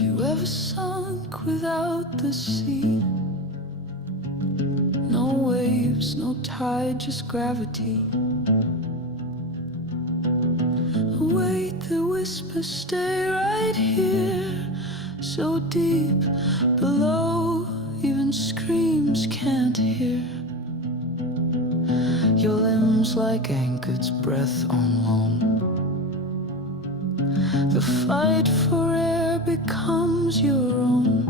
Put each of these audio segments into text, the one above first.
you ever sunk without the sea? No waves, no tide, just gravity. A weight that whispers, stay right here. So deep below, even screams can't hear. Your limbs like anchors, breath on loan. The fight for air becomes your own.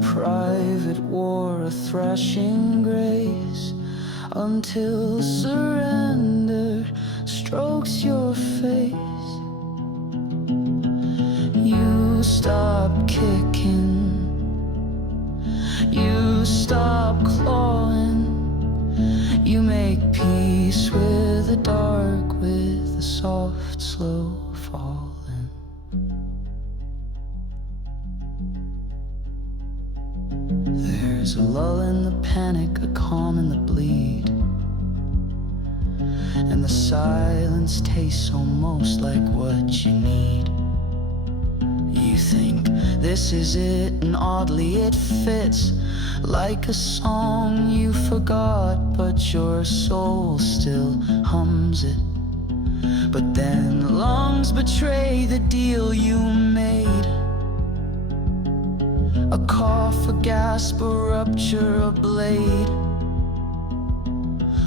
Private war, a thrashing grace, until surrender strokes your face. You stop kicking, you stop clawing. You make peace with the dark, with the soft, slow falling. There's a lull in the panic, a calm in the bleed, and the silence tastes almost like what you need. You think this is it, and oddly it fits, like a song you forgot, but your soul still hums it. But then lungs betray the deal you made. A cough, a gasp, a rupture, a blade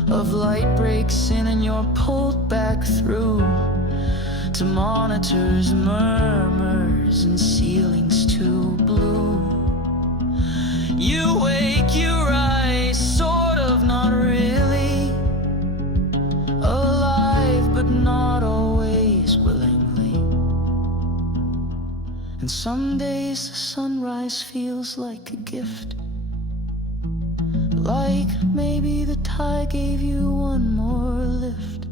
of light breaks in, and you're pulled back through to monitors, murmurs, and ceilings too blue. You wake, you rise, sort of, not really, alive but not always willingly. And some days the sunrise feels like a gift, like maybe the tide gave you one more lift.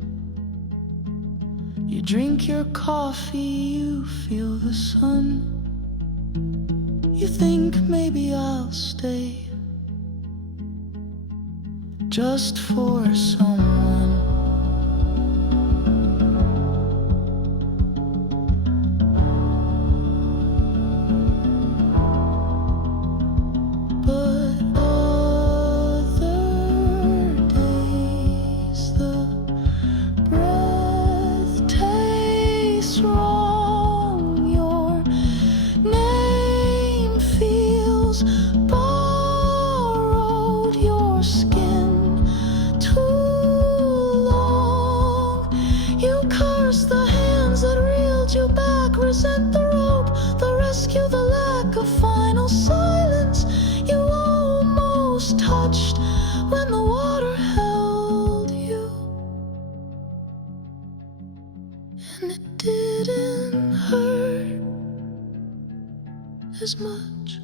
You drink your coffee, you feel the sun. You think maybe I'll stay just for someone. But other days the breath tastes wrong. Your name feels borrowed, your skin too long. You curse the hands that reeled you back, resent the rope, the rescue, the lack of final silence. You almost touched when the water held you, and it didn't hurt as much.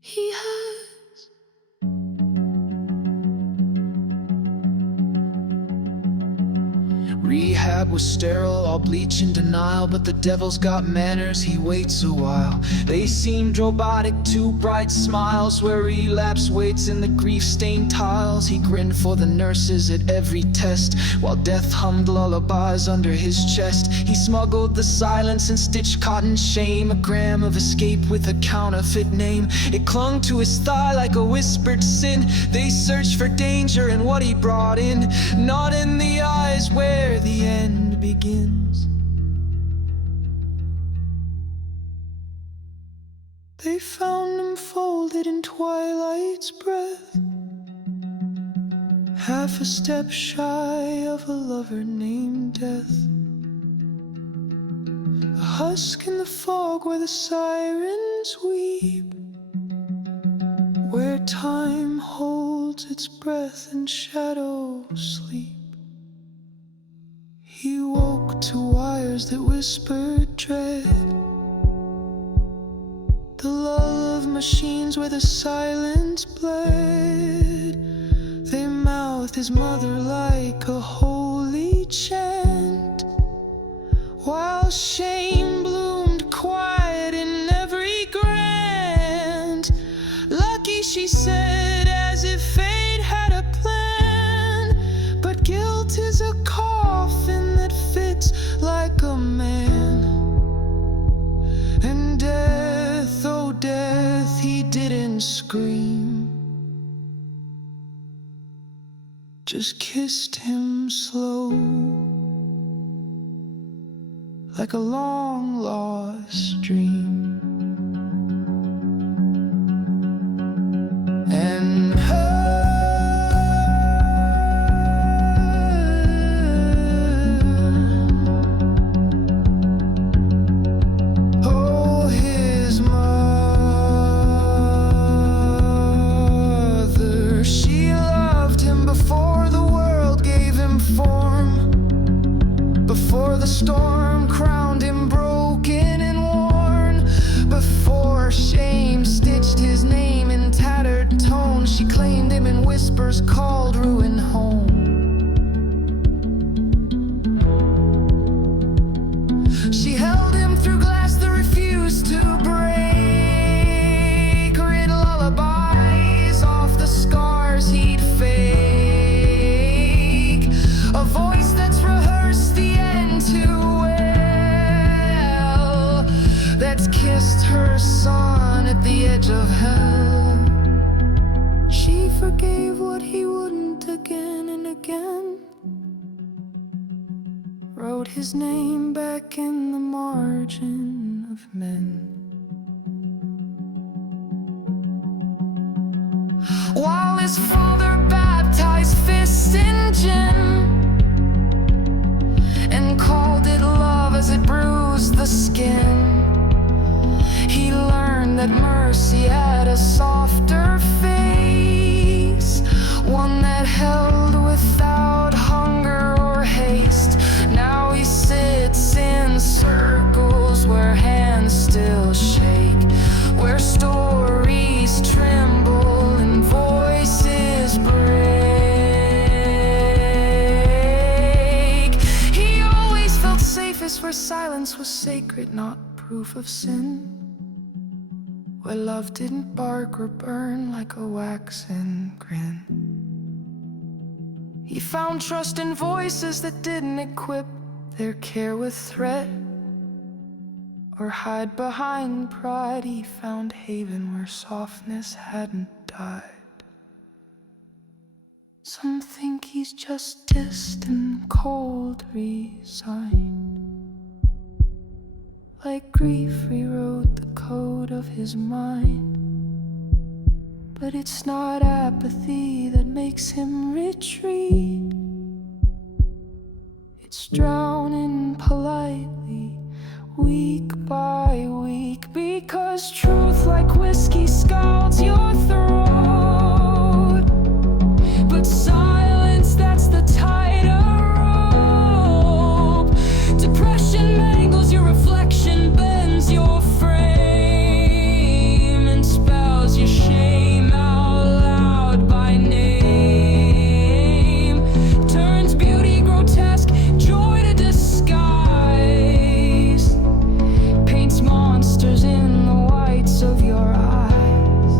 He has. Rehab was sterile, all bleach and denial, but the devil's got manners, he waits a while. They seemed robotic, two bright smiles, where relapse waits in the grief-stained tiles. He grinned for the nurses at every test, while death hummed lullabies under his chest. He smuggled the silence and stitched cotton shame, a gram of escape with a counterfeit name. It clung to his thigh like a whispered sin. They searched for danger in what he brought in, not in the eyes where the end begins. They found him folded in twilight's breath, half a step shy of a lover named death. A husk in the fog where the sirens weep, where time holds its breath and shadows sleep. He woke to wires that whispered dread, the lull of machines where the silence bled. They mouthed his mother like a holy chant, while shame bloomed quiet in every grant. Lucky, she said, as if fate had a plan, but guilt is a coffin that scream, just kissed him slow, like a long lost dream. And oh, his mother, she loved him before the world gave him form, before the storm crowned him broken and worn, before shame stitched his name in tattered tone. She claimed him in whispers, called ruin home. She held him through glass that refused to break, read lullabies off the scars he'd fake, a voice that's rehearsed the end too well, that's kissed her son at the edge of hell. She forgave what he wouldn't again and again, wrote his name back in the margin of men. While his father baptized fists in gin and called it love as it bruised the skin, he learned that mercy had a softer face, one that held without hunger or haste. Now he sits in circles where hands still shake, where stories tremble and voices break. He always felt safest where silence was sacred, not proof of sin, where love didn't bark or burn like a waxen grin. He found trust in voices that didn't equip their care with threat or hide behind pride. He found haven where softness hadn't died. Some think he's just distant, cold, resigned, like grief rewrote the code of his mind. But it's not apathy that makes him retreat, it's drowning politely, week by week, because truth like whiskey scalds your throat, but silence, that's the tighter rope. Depression mangles your reflection, bends your frame, and spells your shame out loud by name. Turns beauty grotesque, joy to disguise, paints monsters in the whites of your eyes.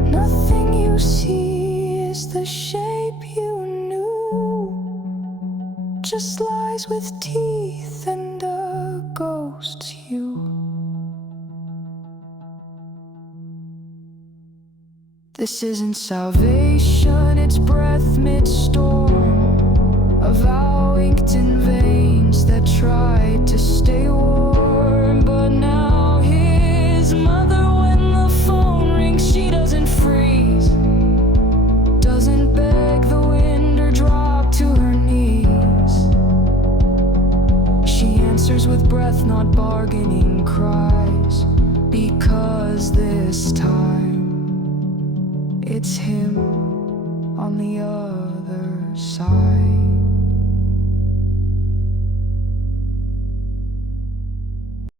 Nothing you see is the shape you knew, just lies with teeth and a ghost's hue. This isn't salvation, it's breath mid-storm, a vow inked in veins that tried to stay warm. But now his mother, when the phone rings, she doesn't freeze, doesn't beg the wind or drop to her knees. She answers with breath, not bargaining cries, because this time it's him on the other side.